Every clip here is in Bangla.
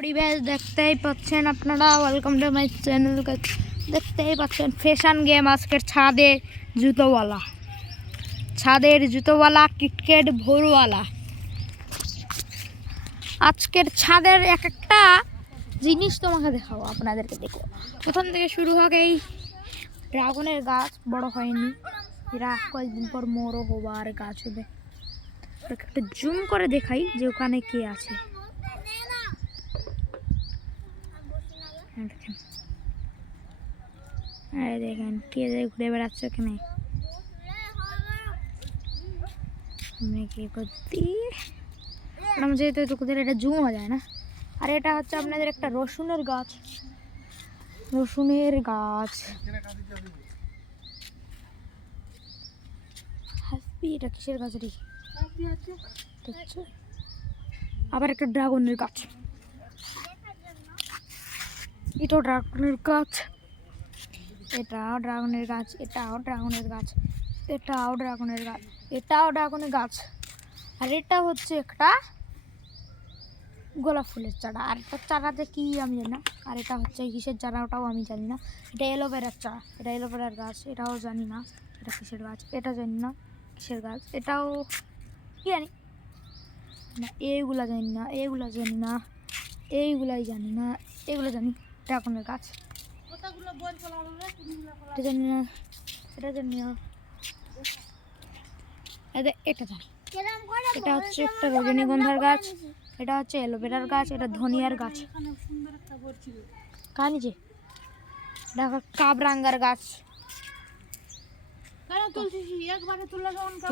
পরিবেশ দেখতেই পাচ্ছেন আপনারা। Welcome to my channel. দেখতেই পাচ্ছেন ফ্যাশন গেম আজকের ছাদের জুতোওয়ালা কিটকেট ভোরওয়ালা। আজকের ছাদের এক একটা জিনিস তোমাকে দেখাবো, আপনাদেরকে দেখো। প্রথম থেকে শুরু হবে এই ড্রাগনের গাছ, বড় হয়নি, এরা কয়েকদিন পর বড় হবার গাছ হবে। একটা জুম করে দেখাই যে ওখানে কে আছে। দেখেন কে ঘুরে বেড়াচ্ছে ওখানে। যেহেতু এটা জুম হয়ে যায় না। আর এটা হচ্ছে আপনাদের একটা রসুনের গাছ। এটা কিসের গাছ রে? আবার একটা ড্রাগনের গাছ। এটাও ড্রাগনের গাছ, এটাও ড্রাগনের গাছ, এটাও ড্রাগনের গাছ, এটাও ড্রাগনের গাছ, এটাও ড্রাগনের গাছ। আর এটা হচ্ছে একটা গোলাপ ফুলের চারা। আর একটা চারাতে কি আমি জানি না। আর এটা হচ্ছে কিসের চারা ওটাও আমি জানি না। এটা অ্যালোভেরার চারা, এটা অ্যালোভেরার গাছ, এটাও জানি না এটা কিসের গাছ, এটা জানি না কিসের গাছ, এটাও কি জানি না। এইগুলা জানি না, এইগুলা জানি না, এইগুলাই জানি না, এগুলো জানি। ড্রাগনের গাছ এটা জানি না, এটা জানি না, এটা জানি। এটা হচ্ছে একটা রজনীগন্ধার গাছ, এটা হচ্ছে অ্যালোভেরার গাছ, এটা ধনিয়ার গাছ। কানি যে কাবরাঙ্গার গাছ,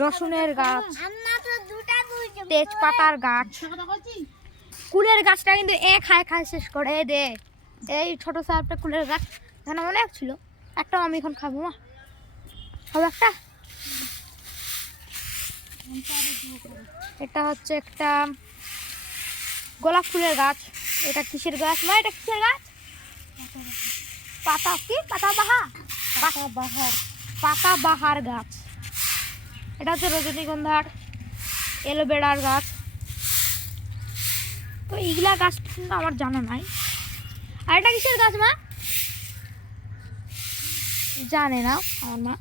রসুনের গাছ, তেজপাতার গাছ। কুলের গাছটা কিন্তু খায় শেষ করে দে। এই ছোট সাপটা কুলের গাছ এখানে অনেক ছিল, একটাও আমি এখন খাবো। মা খাবো একটা। এটা হচ্ছে একটা গোলাপ ফুলের গাছ। এটা কিসের গাছ মা? এটা কিসের গাছ? পাতাবাহার গাছ। এটা হচ্ছে রজনীগন্ধার অ্যালোভেরার গাছ। তো এইগুলা গাছ কিন্তু আমার জানা নাই। আর এটা কিসের গাছ মা? জানে না আমার মা।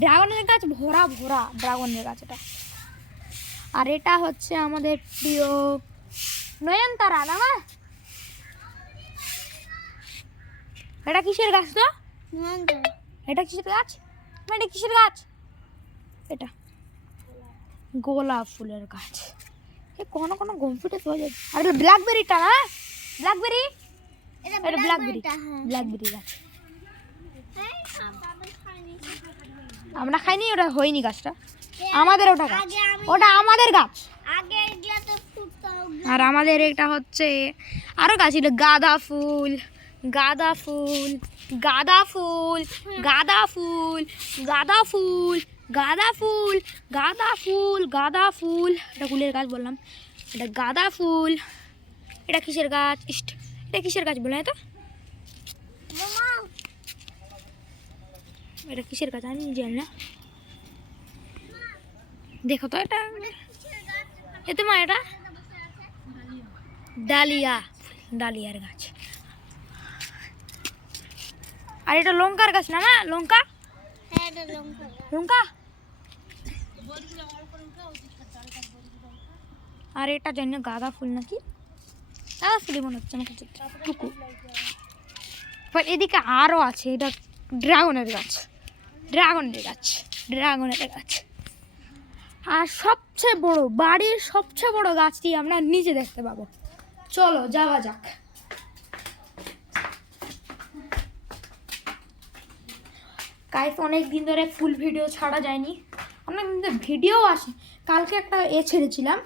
ড্রাগনের গাছ, ভরা ভরা ড্রাগনের গাছ এটা। আর এটা হচ্ছে আমাদের প্রিয় নয়নতারা না মা? এটা কিসের গাছ? তো এটা কিসের গাছ? এটা কিসের গাছ? এটা গোলাপ ফুলের গাছ। কোনো কোনো গম্ফিটে হয়ে যায়। আর এটা ব্ল্যাকবেরিটা না? ব্ল্যাকবেরি, এটা ব্ল্যাকবেরি গাছ। আমরা খাইনি, ওটা হয়নি গাছটা আমাদের। ওটা গাছ, ওটা আমাদের গাছ। আর আমাদের এটা হচ্ছে আরো গাছ ছিল, গাঁদা ফুল, গাঁদা ফুল, গাঁদা ফুল, গাঁদা ফুল, গাঁদা ফুল, গাঁদা ফুল, গাঁদা ফুল, গাঁদা ফুল। এটা ফুলের গাছ বললাম, এটা গাঁদা ফুল। এটা কিসের গাছ? এটা কিসের গাছ বলে তো? এটা কিসের গাছ আমি জানি না। দেখো তো এটা, এতে মা এটা ডালিয়া, ডালিয়ার গাছ। আর এটা লঙ্কার গাছ না মা? লঙ্কা, লঙ্কা। আর এটা জানি না গাঁদা ফুল নাকি, গাঁদা ফুলই মনে হচ্ছে আমার কাছে টুকু। এদিকে আরও আছে, এটা ড্রাগনের গাছ, ড্রাগনের গাছ, ড্রাগনের গাছ। আর সবচেয়ে বড়, বাড়ির সবচেয়ে বড় গাছটি আমরা নিচে দেখতে পাবো। চলো যাওয়া যাক। গাইস অনেক দিন ধরে ফুল ভিডিও ছাড়া যায়নি, অনেক দিন ধরে ভিডিও আসে। কালকে একটা ছেড়েছিলাম।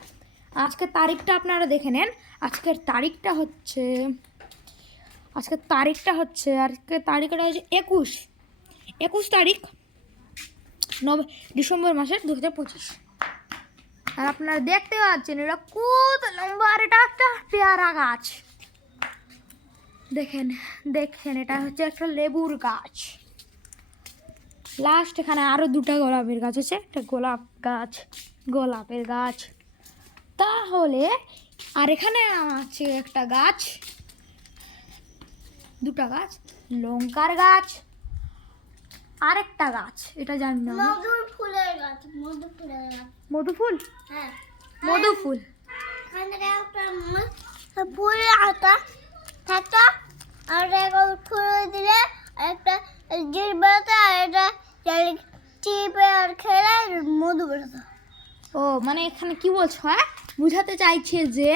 আজকের তারিখটা আপনারা দেখে নেন। আজকের তারিখটা হচ্ছে আজকের তারিখটা হচ্ছে 21 তারিখ ডিসেম্বর মাসের 2025। আর আপনারা দেখতে পাচ্ছেন এটা কত লম্বা। আর এটা একটা পেয়ারা গাছ, দেখেন দেখেন। এটা হচ্ছে একটা লেবুর গাছ। লাস্ট এখানে আরো দুটো গোলাপের গাছ আছে, একটা গোলাপ গাছ, গোলাপের গাছ। তাহলে আর এখানে আছে একটা গাছ, দুটা গাছ, লঙ্কার গাছ, আরেকটা গাছ, এটা জানি না আমি। মধুর ফুলের গাছ, মধু ফুলের গাছ। মধু ফুল, হ্যাঁ, মধু ফুল। এখানে একটা ফুল আটা থাকতো, আর একটা ফুল দিলে একটা জির বেরোতো, আর একটা চিপে আর খেলে মধু বেরোতো। ও মানে এখানে কি বলছো, হ্যাঁ বুঝাতে চাইছে যে,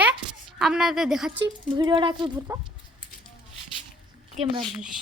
আপনাদের দেখাচ্ছি ভিডিওটা একটু ধরতো, ক্যামেরা ধরিস।